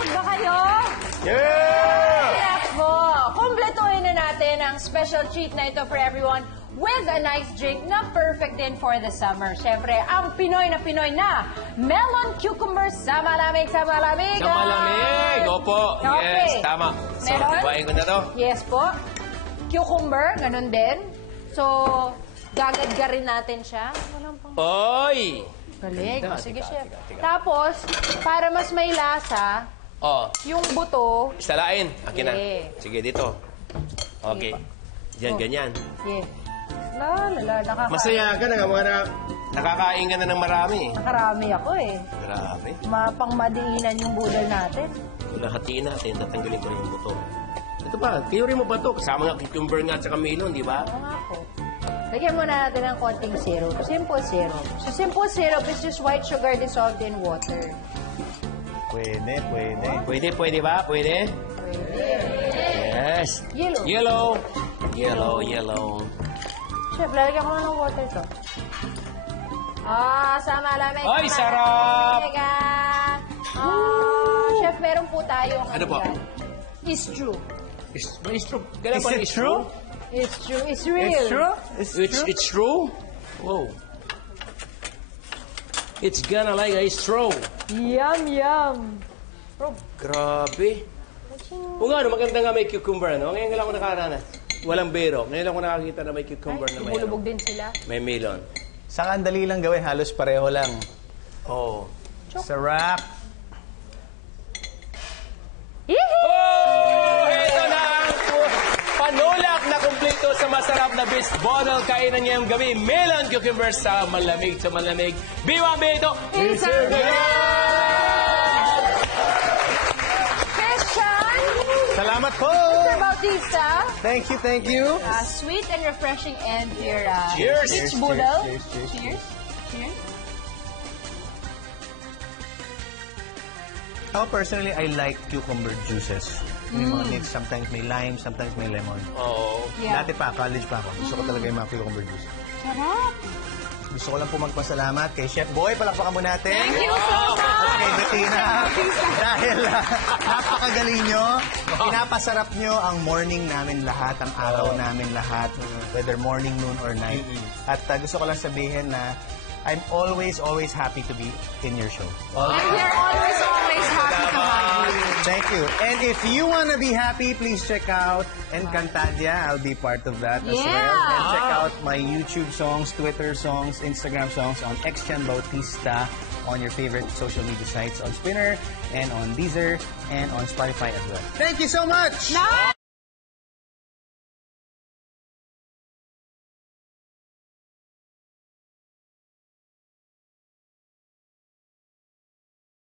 Busog ba kayo? Yeah! Nako, kumpletuhin na natin ang special treat na ito for everyone with a nice drink na perfect din for the summer. Siyempre, ang Pinoy na melon cucumber sa malamig, sa malamig. Sa malamig! Opo, Okay. yes, tama. So, Meron? ibahin ko na to. Yes po. Cucumber, ganun din. So, gagadgarin natin siya. Walang pang... Oy! Galing. Tiga, Sige, tiga, chef. tiga, tiga. Tapos, para mas may lasa, Oh, yung buto, salain. Akin na. Yeah. Sige, dito. Okay. Diyan, ganyan. yeah. Masaya ka na, nakakain ka na ng marami. Nakarami ako eh. Grabe. Mapangmadiinan yung budal natin. Kung lahatiin natin, tatanggalin ko yung buto. Ito pa, tinuri mo ba ito? Kasama nga cucumber nga at saka melon, di ba? Oo nga po. Lagyan muna natin ng konting syrup. Simple syrup. So, simple syrup is just white sugar dissolved in water. Pwede. Pwede ba? Pwede? Pwede. Yes. Yellow. Yellow. Chef, lalagyan ko na ng water to. Sa malamig. Ay, sarap! Chef, meron po tayo. Ano po? It's true. Is it true? It's true. It's real. It's true? Whoa. It's gonna like a straw. Yum. Grabe. O nga, maganda nga may cucumber, no? Ngayon lang ako nakaranas. Walang bero. Ngayon lang ako nakakita na may cucumber na may, Lumulubog din sila. may melon. Saka ang dali lang gawin, halos pareho lang. Oh. Sarap. Oh! Ito na ang panulak na kumpleto sa masarap na beast bottle. Kainan ngayong gabi. Melon cucumber sa malamig. B1B ito. Christian! Salamat po. Mr. Bautista. Thank you. Sweet and refreshing and your Cheers. peach boodle. Cheers. Cheers. Ako personally, I like cucumber juices. May mga mix, sometimes may lime, sometimes may lemon. Oo. Yeah. Dati pa, college pa ako. Gusto ko talaga yung mga cucumber juice. Sarap. Gusto ko lang po magpasalamat kay Chef Boy. Palakpakan mo natin. Thank you so much. Kay Bettina. Dahil napakagaling nyo. Pinapasarap nyo ang morning namin lahat, ang araw namin lahat, whether morning, noon, or night. At gusto ko lang sabihin na I'm always happy to be in your show. And we're always happy to have you. Thank you. And if you want to be happy, please check out Encantadia. I'll be part of that as well. And check out my YouTube songs, Twitter songs, Instagram songs on Xchan Bautista on your favorite social media sites on Spinner and on Deezer and on Spotify as well. Thank you so much!